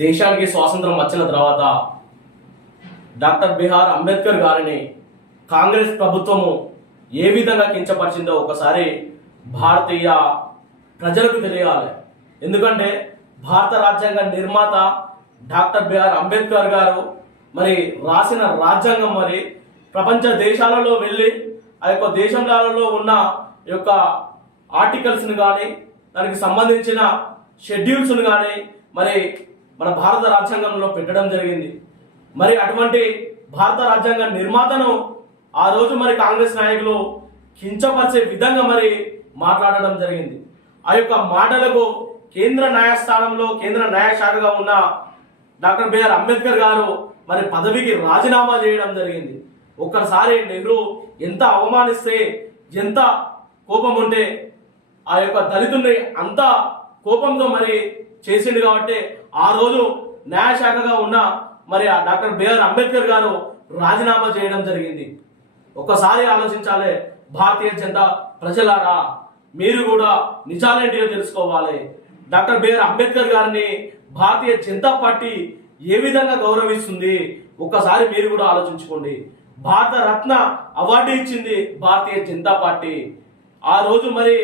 దేశానికి స్వాతంత్రం వచ్చిన తర్వాత డాక్టర్ బిఆర్ అంబేద్కర్ గారిని కాంగ్రెస్ ప్రభుత్వము ఏ విధంగా కించపరిచిందో ఒకసారి భారతీయ ప్రజలకు తెలియాలి. ఎందుకంటే భారత రాజ్యాంగ నిర్మాత డాక్టర్ బిఆర్ అంబేద్కర్ గారు మరి రాసిన రాజ్యాంగం మరి ప్రపంచ దేశాలలో వెళ్ళి ఆ యొక్క దేశాలలో ఉన్న యొక్క ఆర్టికల్స్ని కానీ దానికి సంబంధించిన షెడ్యూల్స్ను కానీ మరి మన భారత రాజ్యాంగంలో పెట్టడం జరిగింది. మరి అటువంటి భారత రాజ్యాంగ నిర్మాతను ఆ రోజు మరి కాంగ్రెస్ నాయకులు కించపరిచే విధంగా మరి మాట్లాడడం జరిగింది. ఆ యొక్క మాటలకు కేంద్ర న్యాయస్థానంలో కేంద్ర న్యాయశాఖగా ఉన్న డాక్టర్ బిఆర్ అంబేద్కర్ గారు మరి పదవికి రాజీనామా చేయడం జరిగింది. ఒక్కసారి నెహ్రూ ఎంత అవమానిస్తే ఎంత కోపం ఉంటే ఆ యొక్క దళితుల్ని అంత కోపంతో మరి చేసిండు కాబట్టి ఆ రోజు న్యాయశాఖగా ఉన్న మరి ఆ డాక్టర్ బిఆర్ అంబేద్కర్ గారు రాజీనామా చేయడం జరిగింది. ఒక్కసారి ఆలోచించాలి భారతీయ జనతా ప్రజలారా, మీరు కూడా నిజాలేంటియో తెలుసుకోవాలి. డాక్టర్ బిఆర్ అంబేద్కర్ గారిని భారతీయ జనతా పార్టీ ఏ విధంగా గౌరవిస్తుంది ఒక్కసారి మీరు కూడా ఆలోచించుకోండి. భారత రత్న అవార్డు ఇచ్చింది భారతీయ జనతా పార్టీ. ఆ రోజు మరి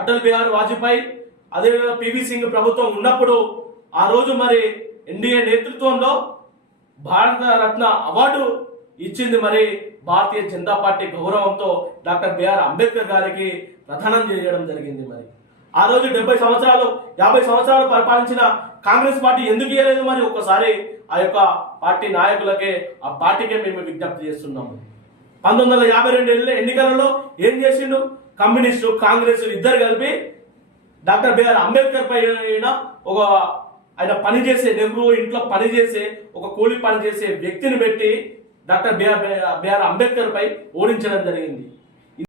అటల్ బిహారీ వాజ్పేయి అదేవిధంగా పివి సింగ్ ప్రభుత్వం ఉన్నప్పుడు ఆ రోజు మరి ఎన్డీఏ నేతృత్వంలో భారత రత్న అవార్డు ఇచ్చింది మరి భారతీయ జనతా పార్టీ గౌరవంతో డాక్టర్ బిఆర్ అంబేద్కర్ గారికి ప్రదానం చేయడం జరిగింది. మరి ఆ రోజు 70 సంవత్సరాలు 50 సంవత్సరాలు పరిపాలించిన కాంగ్రెస్ పార్టీ ఎందుకు ఇవ్వలేదు? మరి ఒక్కసారి ఆ యొక్క పార్టీ నాయకులకే ఆ పార్టీకే మేము విజ్ఞప్తి చేస్తున్నాము. 1952 ఎన్నికలలో ఏం చేసిండు? కమ్యూనిస్టు కాంగ్రెస్ ఇద్దరు కలిపి డాక్టర్ బిఆర్ అంబేద్కర్ పైన ఒక ఆయన పనిచేసే నెహ్రూ ఇంట్లో పనిచేసే ఒక కూలి పనిచేసే వ్యక్తిని పెట్టి డాక్టర్ బిఆర్ అంబేద్కర్ పై ఓడించడం జరిగింది.